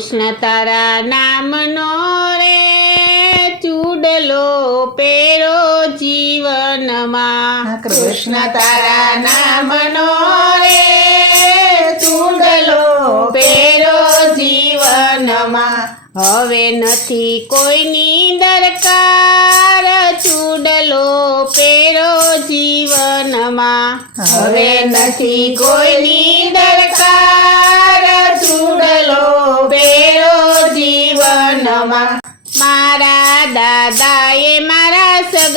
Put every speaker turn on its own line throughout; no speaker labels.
કૃષ્ણ તારા નામનો રે ચૂડલો પેરો જીવનમાં.
કૃષ્ણ તારા નામનો રે ચૂડલો
પેરો જીવનમાં. હવે નથી કોઈની દરકાર ચૂડલો પેરો જીવનમાં.
હવે નથી કોઈની દરકાર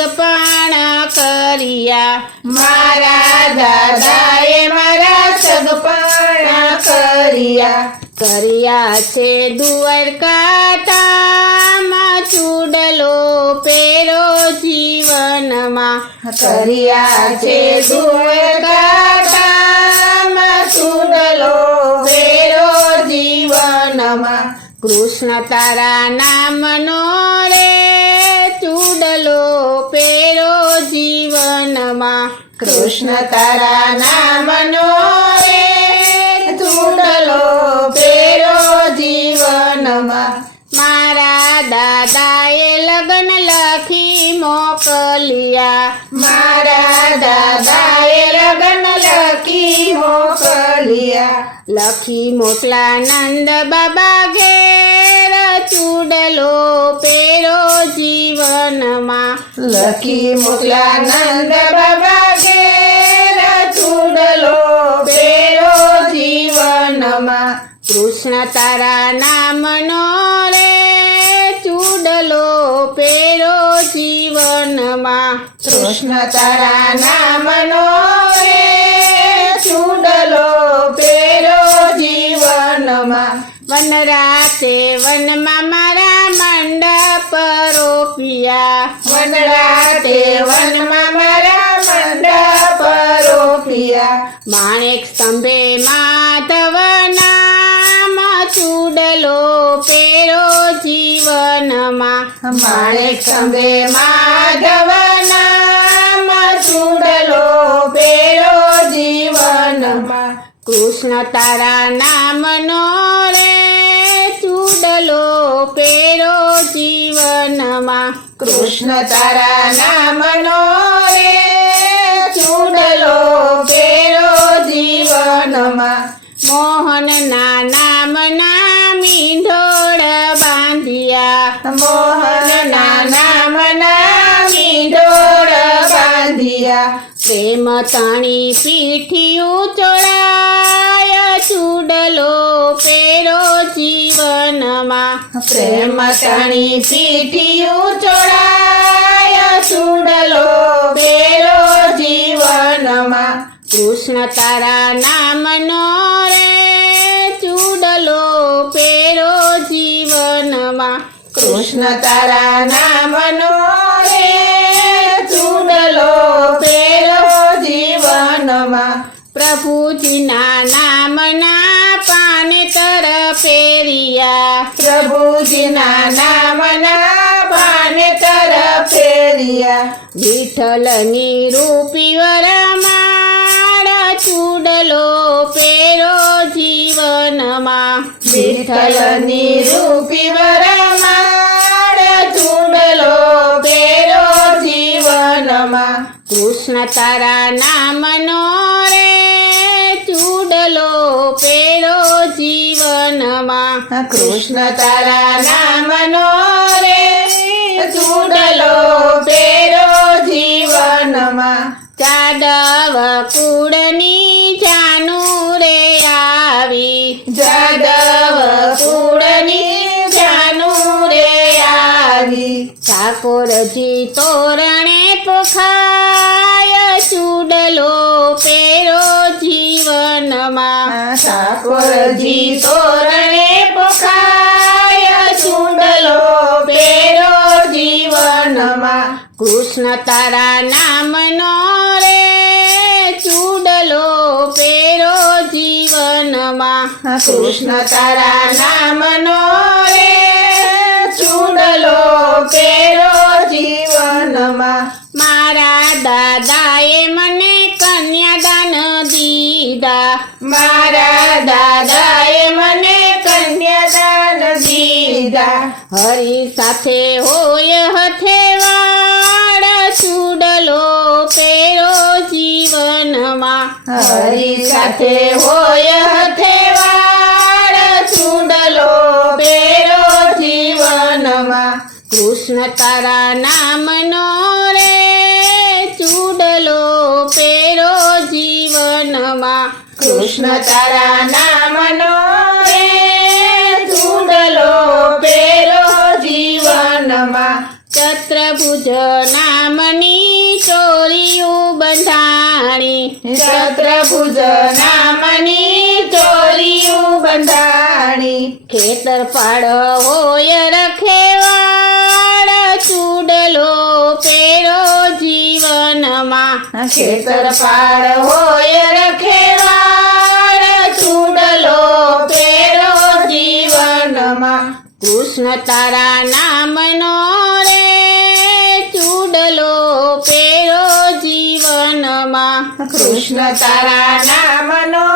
સગપણ કર્યા.
મારા દાદાએ મારા સગપણા કર્યા.
કર્યા છે દ્વારકામાં ચૂડલો પેરો જીવનમાં.
કર્યા છે દુવર કાટામાં ચૂડલો પેરો જીવનમાં.
કૃષ્ણ તારા નામનો રે ચૂડલો પેરો જીવનમાં.
કૃષ્ણ તારા નામનો ચૂડલો પેરો જીવનમાં.
મારા લખી મોકલ્યા.
મારા દાદાએ લગ્ન લખી મોકલિયા.
લખી મોકલા નંદ બાબા ઘેર ચૂડલો પેરો જીવનમાં.
લખી મોકલા નંદ બાબા ઘેર ચૂડલો પેરો જીવનમાં.
કૃષ્ણ તારા નામનો રે ચૂડલો પેરો જીવનમાં
કૃષ્ણ તારા નામનો રે ચૂડલો પેરો જીવનમાં
વનરાતે વનમાં મારા મંડપ રોપિયા
વનરાતે વનમાં મારા મંડપ રોપિયા
માણેક સ્તંભે માધવ નામ ચૂડલો પેરો જીવનમાં
મારે સંભે માધવ નામ ચૂડલો પેરો જીવનમાં.
કૃષ્ણ તારા નામનો રે ચૂડલો પેરો જીવનમાં.
કૃષ્ણ તારા નામનો રે ચૂડલો પેરો જીવનમાં.
મોહન નામના
મોહનના નામના ડોળ બાંધ્યા.
પ્રેમ તાણી પીઠિયું ચોળાય ચૂડલો પેરો જીવનમાં.
પ્રેમ તાણી પીઠિયું ચોળાય ચૂડલો પેરો જીવનમાં.
કૃષ્ણ તારા નામનો
કૃષ્ણ તારા નામનો રે ચૂડલો પેરો જીવનમાં.
પ્રભુજીના નામના પાનેતર ફેરિયા
પ્રભુજીના નામના પાને તર ફેરિયા
વિઠ્ઠલની રૂપી વરમાળા ચૂડલો પેરો જીવનમાં.
વિઠ્ઠલની રૂપી વરમાળ
કૃષ્ણ તારા નામનો રે ચૂડલો પેરો જીવનમાં.
કૃષ્ણ તારા નામનો રે ચૂડલો પેરો જીવનમાં.
જાદવ કુળની જાનુ રે આવી.
જાદવ
ઠાકોરજી તોરણે પોખાય ચૂડલો પેરો જીવનમાં.
ઠાકોરજી તોરણે પોખાય ચૂડલો પેરો જીવનમાં.
કૃષ્ણ તારા નામનો રે ચૂડલો પેરો જીવનમાં.
કૃષ્ણ તારા નામનો રે
મારા દાદાએ મને કન્યાદાન દીધા. હરી સાથે હોય હથેવાડ ચૂડલો પેરો જીવનમાં.
હરી સાથે હોય હથેવાડ ચૂડલો પેરો જીવનમાં.
કૃષ્ણ તારા નામનો
કૃષ્ણ તારા નામનો રે ચૂંડલો પેરો જીવનમાં.
ચત્રભુજ નામની ચોરીયું બંધાણી.
ચત્રભુજ નામની ચોરીયું બંધાણી.
ખેતર પાડ હોય રખેવાડ ચૂડલો પેરો જીવનમાં.
ખેતર પાડ હોય રખેવાડ
કૃષ્ણ તારા નામનો રે ચૂડલો પેરો જીવનમાં.
કૃષ્ણ તારા નામનો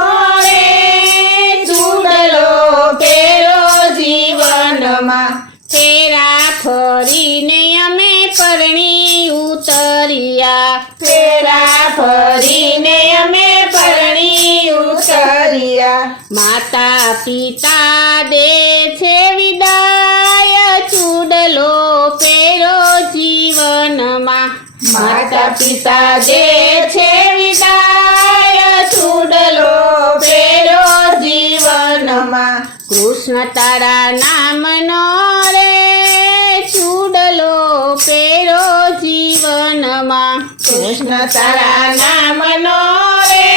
રે ચૂડલો પેરો જીવનમાં.
ફેરા ફરીને અમે પરણી ઉતર્યા.
ફેરા ફરીને અમે પરણી ઉતર્યા.
માતા પિતા દે છે વિદાય.
માતા પિતા જે છે વિદાય ચૂડલો પેલો જીવનમાં.
કૃષ્ણ તારા નામનો રે ચૂડલો પેરો જીવનમાં.
કૃષ્ણ તારા નામનો રે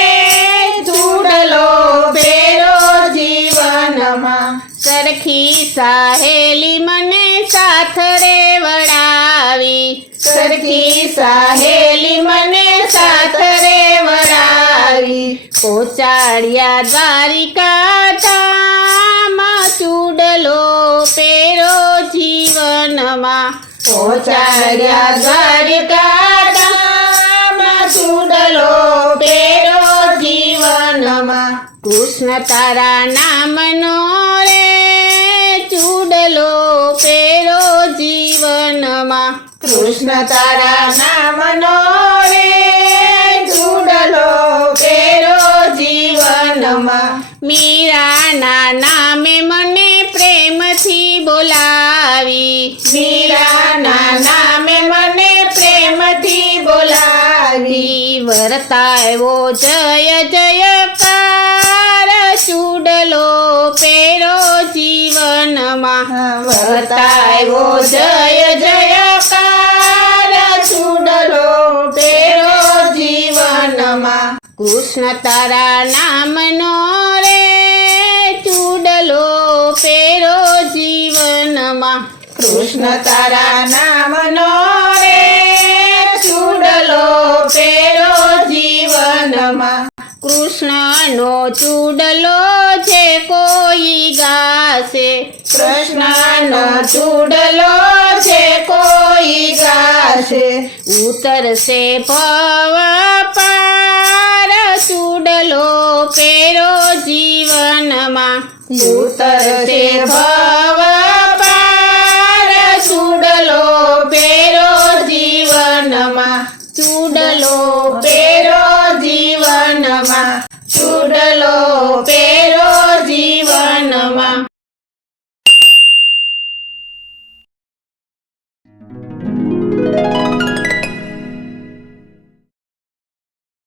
પેરો જીવનમાં
સરખી સાહેલી મને સાથ રે વડાવી.
સરખી સાહેલી મને સાથ રે વડાવી.
પોચાડ્યા દ્વારિકા ધામ ચૂડલો પેરો જીવનમાં.
પોચાડ્યા દ્વારિકા ધામ ચૂડલો પેરો જીવનમાં.
કૃષ્ણ તારા નામનો રે ચૂડલો પેરો જીવનમાં.
કૃષ્ણ તારા નામનો રે કુંડલો પેરો જીવનમાં.
મીરાના નામે મને પ્રેમથી બોલાવી.
મીરાના નામે મને પ્રેમથી બોલાવી.
વર્તાવો જય જયકાર ચૂડલો જીવનમાં
વર્તાયો જય જયકાર ચૂડલો પેરો જીવનમાં
કૃષ્ણ તારા નામનો રે ચૂડલો પેરો જીવનમાં
કૃષ્ણ તારા નામનો રે ચૂડલો પેરો જીવનમાં
કૃષ્ણનો ચૂડલો છે કોઈ ગાશે.
કૃષ્ણનો ચૂડલો છે કોઈ ગાશે.
ઉતરશે ભવ પાર, ચૂડલો પેરો જીવનમાં.
ઉતરશે ભવ પાર, ચૂડલો પેરો જીવનમાં.
ચૂડલો
પેરો જીવનમાં ચૂડલો